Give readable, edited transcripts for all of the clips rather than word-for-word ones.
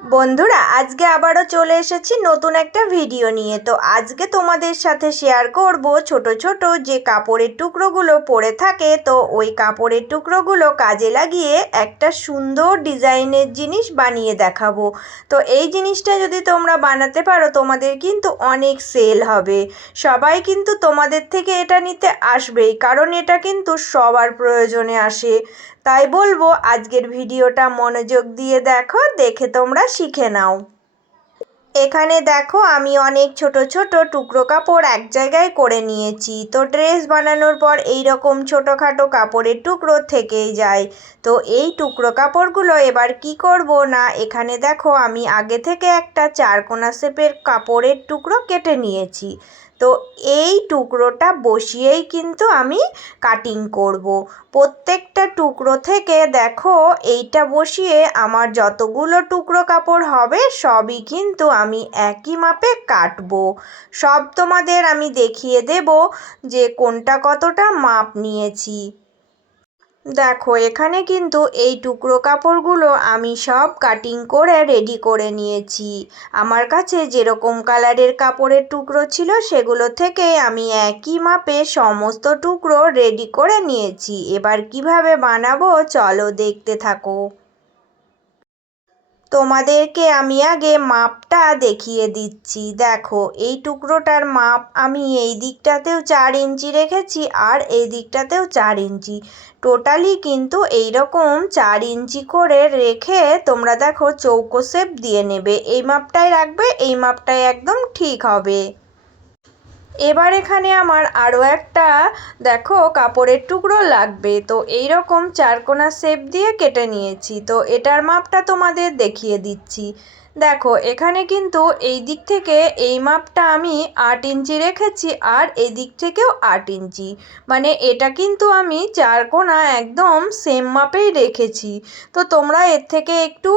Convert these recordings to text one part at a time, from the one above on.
বন্ধুরা, আজকে আবারও চলে এসেছি নতুন একটা ভিডিও নিয়ে। তো আজকে তোমাদের সাথে শেয়ার করব ছোট ছোট যে কাপড়ের টুকরোগুলো পড়ে থাকে, তো ওই কাপড়ের টুকরোগুলো কাজে লাগিয়ে একটা সুন্দর ডিজাইনের জিনিস বানিয়ে দেখাবো। তো এই জিনিসটা যদি তোমরা বানাতে পারো তোমাদের কিন্তু অনেক সেল হবে। সবাই কিন্তু তোমাদের থেকে এটা নিতে আসবেই, কারণ এটা কিন্তু সবার প্রয়োজনে আসে। তাই বলবো আজকের ভিডিওটা মনোযোগ দিয়ে দেখো, দেখে তোমরা শিখে নাও। এখানে দেখো আমি অনেক ছোট ছোট টুকরো কাপড় এক জায়গায় করে নিয়েছি। তো ড্রেস বানানোর পর এই রকম ছোটোখাটো কাপড়ের টুকরো থেকেই যায়। তো এই টুকরো কাপড়গুলো এবার কি করব না, এখানে দেখো আমি আগে থেকে একটা চারকোনা শেপের কাপড়ের টুকরো কেটে নিয়েছি। তো এই টুকরোটা বসিয়েই কিন্তু আমি কাটিং করব। প্রত্যেকটা টুকরো থেকে দেখো এইটা বসিয়ে আমার যতগুলো টুকরো কাপড় হবে সবই কিন্তু আমি একই মাপে কাটবো। সব তোমাদের আমি দেখিয়ে দেব যে কোনটা কতটা মাপ নিয়েছি। দেখো এখানে কিন্তু এই টুকরো কাপড়গুলো আমি সব কাটিং করে রেডি করে নিয়েছি। আমার কাছে যেরকম কালারের কাপড়ের টুকরো ছিল সেগুলো থেকে আমি একই মাপে সমস্ত টুকরো রেডি করে নিয়েছি। এবার কিভাবে বানাবো চলো দেখতে থাকো। তোমাদেরকে আমি আগে মাপটা দেখিয়ে দিচ্ছি। দেখো এই টুকরোটার মাপ আমি এই দিকটাতেও 4 ইঞ্চি রেখেছি আর এই দিকটাতেও 4 ইঞ্চি। টোটালি কিন্তু এইরকম 4 ইঞ্চি করে রেখে তোমরা দেখো চৌকো শেপ দিয়ে নেবে। এই মাপটাই রাখবে, এই মাপটাই একদম ঠিক হবে। এবার এখানে আমার আরও একটা দেখো কাপড়ের টুকরো লাগবে। তো এই রকম চারকোনা শেপ দিয়ে কেটে নিয়েছি। তো এটার মাপটা তোমাদের দেখিয়ে দিচ্ছি। দেখো এখানে কিন্তু এই দিক থেকে এই মাপটা আমি 8 ইঞ্চি রেখেছি আর এই দিক থেকেও 8 ইঞ্চি, মানে এটা কিন্তু আমি চারকোনা একদম সেম মাপেই রেখেছি। তো তোমরা এর থেকে একটু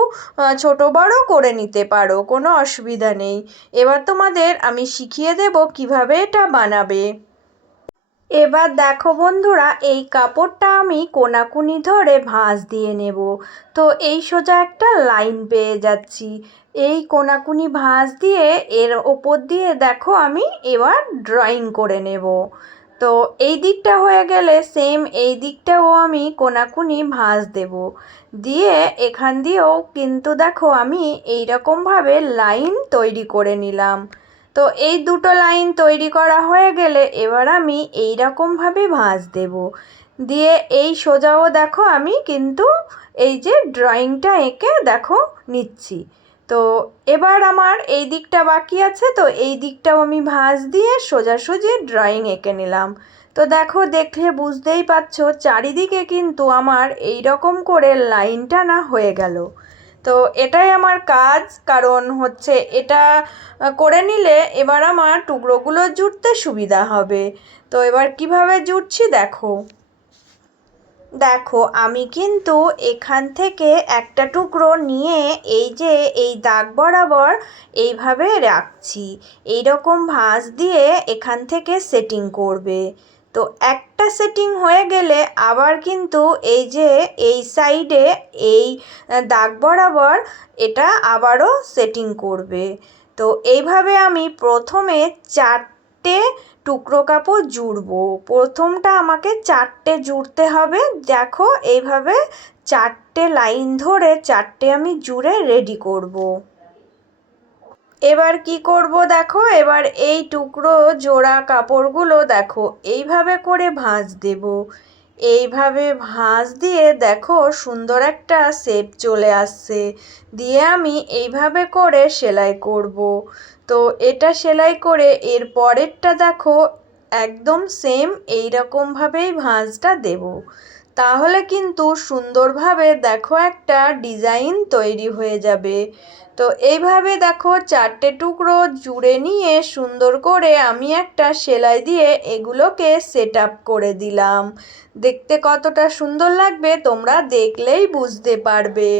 ছোট বড় করে নিতে পারো, কোনো অসুবিধা নেই। এবার তোমাদের আমি শিখিয়ে দেব কিভাবে এটা বানাবে। এবার দেখো বন্ধুরা, এই কাপড়টা আমি কোনাকুনি ধরে ভাঁজ দিয়ে নেব। তো এই সোজা একটা লাইন পেয়ে যাচ্ছি। এই কোনাকুনি ভাঁজ দিয়ে এর ওপর দিয়ে দেখো আমি এবার ড্রয়িং করে নেব। তো এই দিকটা হয়ে গেলে সেম এই দিকটাও আমি কোনাকুনি ভাঁজ দেব। দিয়ে এখান দিয়েও কিন্তু দেখো আমি এই রকমভাবে লাইন তৈরি করে নিলাম। তো এই দুটো লাইন তৈরি করা হয়ে গেলে এবার আমি এই রকমভাবে ভাঁজ দেব। দিয়ে এই সোজাও দেখো আমি কিন্তু এই যে ড্রয়িংটা এঁকে দেখো নিচ্ছি। তো এবার আমার এই দিকটা বাকি আছে, তো এই দিকটাও আমি ভাঁজ দিয়ে সোজাসুজি ড্রয়িং এঁকে নিলাম। তো দেখো দেখলে বুঝতেই পারছো চারিদিকে কিন্তু আমার এই রকম করে লাইন টানা হয়ে গেল। তো এটাই আমার কাজ, কারণ হচ্ছে এটা করে নিলে এবার আমার টুকরোগুলো জুড়তে সুবিধা হবে। তো এবার কিভাবে জুড়ছি দেখো। দেখো আমি কিন্তু এখান থেকে একটা টুকরো নিয়ে এই যে এই দাগ বরাবর এইভাবে রাখছি। এই রকম ভাঁজ দিয়ে এখান থেকে সেটিং করবে। তো একটা সেটিং হয়ে গেলে আবার কিন্তু এই যে এই সাইডে এই দাগ বরাবর এটা আবারও সেটিং করবে। তো এইভাবে আমি প্রথমে 4টে টুকরো কাপড় জুড়বো। প্রথমটা আমাকে 4টে জুড়তে হবে। দেখো এইভাবে 4টে লাইন ধরে 4টে আমি জুড়ে রেডি করব। এবার কি করব দেখো, এবার এই টুকরো জোড়া কাপড়গুলো দেখো এইভাবে করে ভাঁজ দেব। এইভাবে ভাঁজ দিয়ে দেখো সুন্দর একটা শেপ চলে আসছে। দিয়ে আমি এইভাবে করে সেলাই করব। তো এটা সেলাই করে এর পরেরটা দেখো একদম সেম এই রকমভাবেই ভাঁজটা দেব। তাহলে কিন্তু সুন্দরভাবে দেখো একটা ডিজাইন তৈরি হয়ে যাবে। তো এইভাবে দেখো 4টে টুকরো জুড়ে নিয়ে সুন্দর করে আমি একটা সেলাই দিয়ে এগুলোকে সেট আপ করে দিলাম। দেখতে কতটা সুন্দর লাগবে তোমরা দেখলেই বুঝতে পারবে।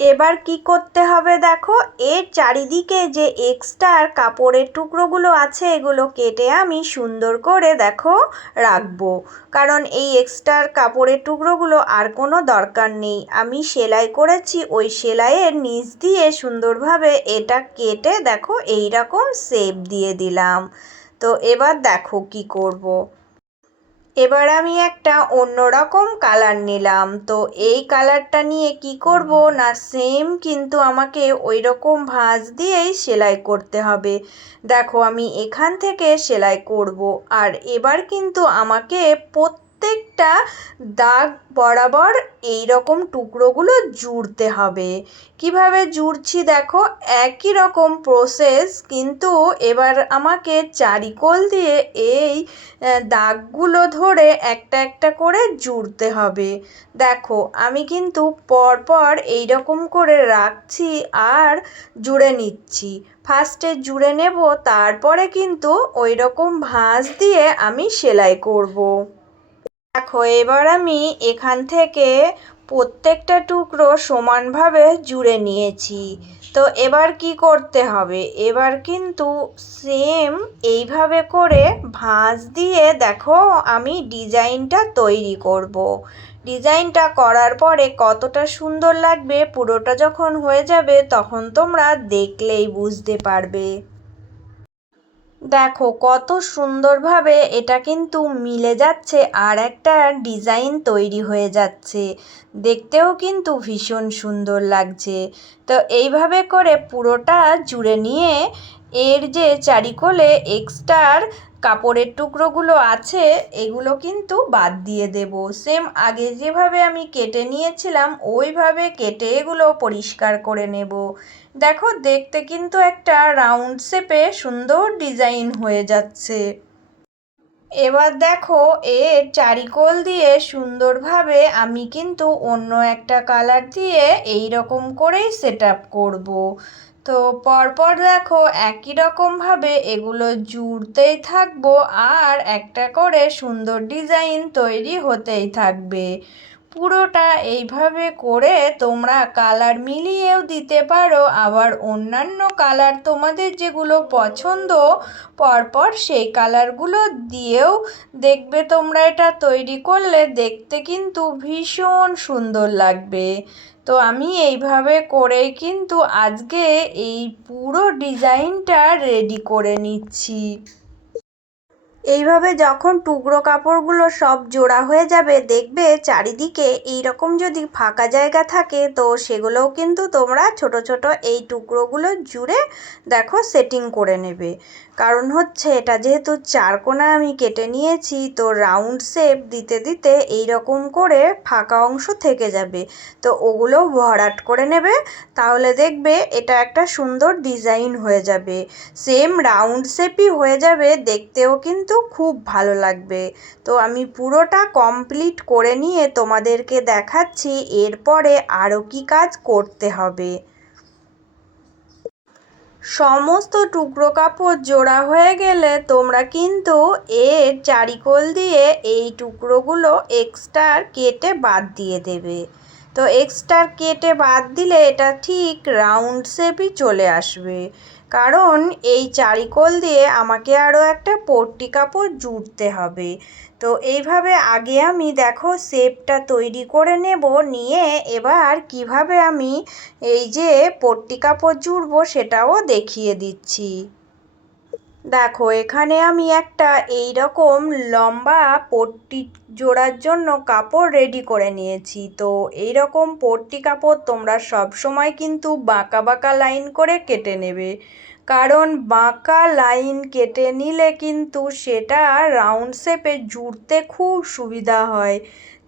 এবার কি করতে হবে দেখো, এর চারিদিকে যে এক্সট্রা কাপড়ের টুকরোগুলো আছে এগুলো কেটে আমি সুন্দর করে দেখো রাখবো। কারণ এই এক্সট্রা কাপড়ের টুকরোগুলো আর কোনো দরকার নেই। আমি সেলাই করেছি, ওই সেলাইয়ের নিচ দিয়ে সুন্দরভাবে এটা কেটে দেখো এই রকম শেপ দিয়ে দিলাম। তো এবার দেখো কি করব। এবার আমি একটা অন্যরকম কালার নিলাম। তো এই কালারটা নিয়ে কি করব না, সেম কিন্তু আমাকে ওই রকম ভাঁজ দিয়েই সেলাই করতে হবে। দেখো আমি এখান থেকে সেলাই করব। আর এবার কিন্তু আমাকে প্রত্যেকটা দাগ বরাবর এই রকম টুকরোগুলো জুড়তে হবে। কিভাবে জুড়ছি দেখো, একই রকম প্রসেস, কিন্তু এবার আমাকে চারিকোল দিয়ে এই দাগগুলো ধরে একটা একটা করে জুড়তে হবে। দেখো আমি কিন্তু পরপর এই রকম করে রাখছি আর জুড়ে নিচ্ছি। ফার্স্টে জুড়ে নেব, তারপরে কিন্তু ওই রকম ভাঁজ দিয়ে আমি সেলাই করব। দেখো এবার আমি এখান থেকে প্রত্যেকটা টুকরো সমানভাবে জুড়ে নিয়েছি। তো এবার কি করতে হবে, এবার কিন্তু সেম এইভাবে করে ভাঁজ দিয়ে দেখো আমি ডিজাইনটা তৈরি করব। ডিজাইনটা করার পরে কতটা সুন্দর লাগবে পুরোটা যখন হয়ে যাবে তখন তোমরা দেখলেই বুঝতে পারবে। দেখো কত সুন্দরভাবে এটা কিন্তু মিলে যাচ্ছে আর একটা ডিজাইন তৈরি হয়ে যাচ্ছে, দেখতেও কিন্তু ভীষণ সুন্দর লাগছে। তো এইভাবে করে পুরোটা জুড়ে নিয়ে এর যে চারিকোলে এক্সট্রা কাপড়ের টুকরোগুলো আছে এগুলো কিন্তু বাদ দিয়ে দেব। সেম আগে যেভাবে আমি কেটে নিয়েছিলাম ওইভাবে কেটে এগুলো পরিষ্কার করে নেব। দেখো দেখতে কিন্তু একটা রাউন্ড শেপে সুন্দর ডিজাইন হয়ে যাচ্ছে। এবার দেখো এর চারিকোল দিয়ে সুন্দরভাবে আমি কিন্তু অন্য একটা কালার দিয়ে এই রকম করেই সেট আপ করবো। তো পরপর দেখো একই রকমভাবে এগুলো জুড়তেই থাকবো আর একটা করে সুন্দর ডিজাইন তৈরি হতেই থাকবে। পুরোটা এইভাবে করে তোমরা কালার মিলিয়েও দিতে পারো, আবার অন্যান্য কালার তোমাদের যেগুলো পছন্দ পরপর সেই কালারগুলো দিয়েও দেখবে তোমরা এটা তৈরি করলে দেখতে কিন্তু ভীষণ সুন্দর লাগবে। তো আমি এইভাবে করেই কিন্তু আজকে এই পুরো ডিজাইনটা রেডি করে নিচ্ছি। এইভাবে যখন টুকরো কাপড়গুলো সব জোড়া হয়ে যাবে দেখবে চারিদিকে এই রকম যদি ফাঁকা জায়গা থাকে তো সেগুলোও কিন্তু তোমরা ছোট ছোট এই টুকরোগুলো জুড়ে দেখো সেটিং করে নেবে। কারণ হচ্ছে এটা যেহেতু চারকোনা আমি কেটে নিয়েছি, তো রাউন্ড শেপ দিতে দিতে এই রকম করে ফাঁকা অংশ থেকে যাবে, তো ওগুলোও ভরাট করে নেবে। তাহলে দেখবে এটা একটা সুন্দর ডিজাইন হয়ে যাবে, সেম রাউন্ড শেপই হয়ে যাবে, দেখতেও কিন্তু খুব ভালো লাগবে। তো আমি পুরোটা কমপ্লিট করে নিয়ে তোমাদেরকে দেখাচ্ছি এরপরে আরও কি কাজ করতে হবে। সমস্ত টুকরো কাপড় জোড়া হয়ে গেলে তোমরা কিন্তু এর চারিকোল দিয়ে এই টুকরোগুলো এক্সট্রা কেটে বাদ দিয়ে দেবে। তো এক্সট্রা কেটে বাদ দিলে এটা ঠিক রাউন্ড শেপই চলে আসবে। কারণ এই চারিকোল দিয়ে আমাকে আরও একটা পট্টি কাপড় জুড়তে হবে। তো এইভাবে আগে আমি দেখো শেপটা তৈরি করে নেব, নিয়ে এবার কিভাবে আমি এই যে পট্টি কাপড় জুড়বো সেটাও দেখিয়ে দিচ্ছি। দেখো এখানে আমি একটা এই রকম লম্বা পট্টি জোড়ার জন্য কাপড় রেডি করে নিয়েছি। তো এই রকম পট্টি কাপড় তোমরা সব সময় কিন্তু বাঁকা বাঁকা লাইন করে কেটে নেবে, কারণ বাঁকা লাইন কেটে নিলে কিন্তু সেটা রাউন্ড শেপে জুড়তে খুব সুবিধা হয়।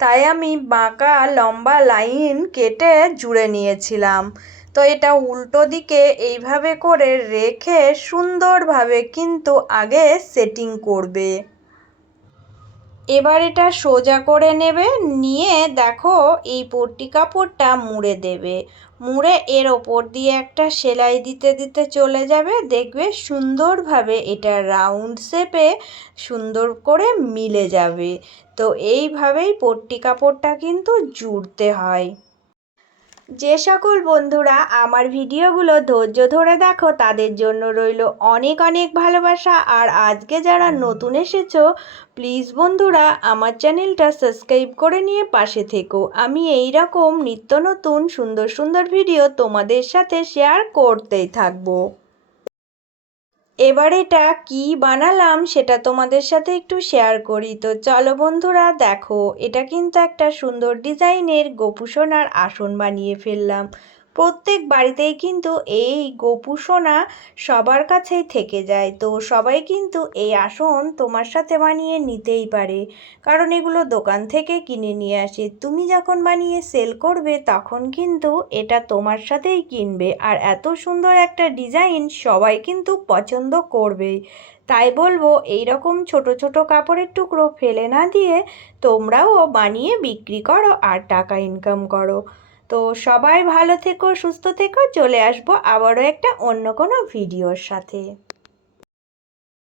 তাই আমি বাঁকা লম্বা লাইন কেটে জুড়ে নিয়েছিলাম। তো এটা উল্টো দিকে এইভাবে করে রেখে সুন্দরভাবে কিন্তু আগে সেটিং করবে। এবার এটা সোজা করে নেবে, নিয়ে দেখো এই পট্টি কাপড়টা মুড়ে দেবে। মুড়ে এর ওপর দিয়ে একটা সেলাই দিতে দিতে চলে যাবে, দেখবে সুন্দরভাবে এটা রাউন্ড শেপে সুন্দর করে মিলে যাবে। তো এইভাবেই পট্টি কাপড়টা কিন্তু জুড়তে হয়। যে সকল বন্ধুরা আমার ভিডিওগুলো ধৈর্য ধরে দেখো তাদের জন্য রইল অনেক অনেক ভালোবাসা। আর আজকে যারা নতুন এসেছো প্লিজ বন্ধুরা আমার চ্যানেলটা সাবস্ক্রাইব করে নিয়ে পাশে থেকো। আমি এই রকম নিত্য নতুন সুন্দর সুন্দর ভিডিও তোমাদের সাথে শেয়ার করতেই থাকবো। এবার এটা কি বানালাম সেটা তোমাদের সাথে একটু শেয়ার করি। তো চলো বন্ধুরা দেখো, এটা কিন্তু একটা সুন্দর ডিজাইনের গোপু সোনার আসন বানিয়ে ফেললাম। প্রত্যেক বাড়িতেই কিন্তু এই গোপু সোনা সবার কাছেই থেকে যায়। তো সবাই কিন্তু এই আসন তোমার সাথে বানিয়ে নিতেই পারে, কারণ এগুলো দোকান থেকে কিনে নিয়ে আসে। তুমি যখন বানিয়ে সেল করবে তখন কিন্তু এটা তোমার সাথেই কিনবে, আর এত সুন্দর একটা ডিজাইন সবাই কিন্তু পছন্দ করবেই। তাই বলবো এই রকম ছোট ছোট কাপড়ের টুকরো ফেলে না দিয়ে তোমরাও বানিয়ে বিক্রি করো আর টাকা ইনকাম করো। তো সবাই ভালো থেকো, সুস্থ থেকো। চলে আসবো আবারও একটা অন্য কোনো ভিডিওর সাথে।